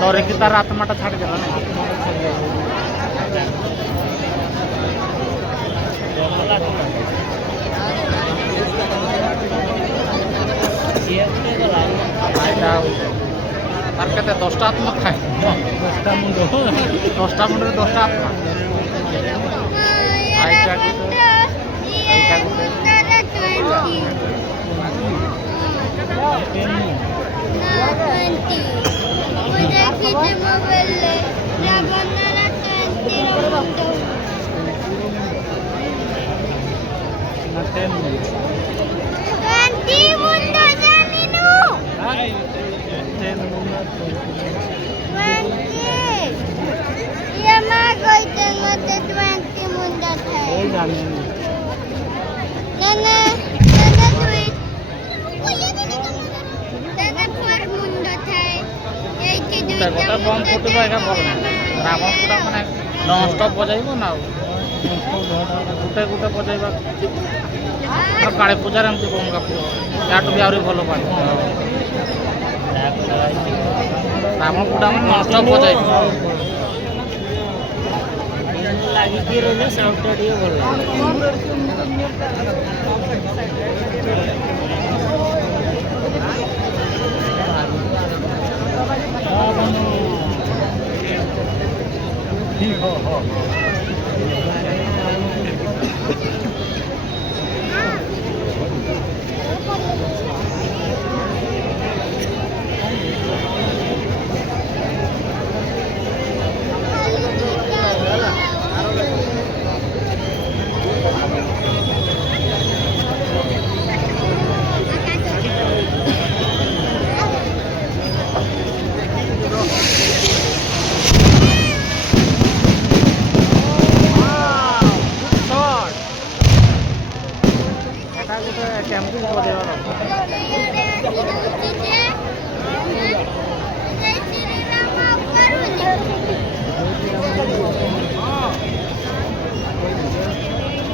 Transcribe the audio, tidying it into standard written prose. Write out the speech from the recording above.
ଡରେ କି ତାର ଆତ୍ମାଟା ଛାଡ଼ିଦେଲା ନା। তার কেতে 10টা আত্মা খায়, 10টা মুন্ড, 10টা মুন্ডରେ 10টা আত্মা। এইটা গুଟେ, এইটা গুଟେ গোটা বম ফুটিব একা ଭଲ ନାହିଁ। ରାବଣ ପୁରା ମାନେ ନନଷ୍ଟପ୍ ବଜାଇବ ନା ଆଉ ଗୋଟେ ଗୋଟେ ବଜାଇବା କାଳୀ ପୂଜାରେ ଏମିତି ବମ୍ କାପିବ, ୟାଠୁ ବି ଆହୁରି ଭଲ ପାଣି। ରାବଣ ପୁରା ମାନେ ନନଷ୍ଟପ୍ ବଜାଇବ। ଲାଗିକି ରହିଲେ ସାଉଣ୍ଡଟା ଟିକେ ଭଲ ଲାଗେ।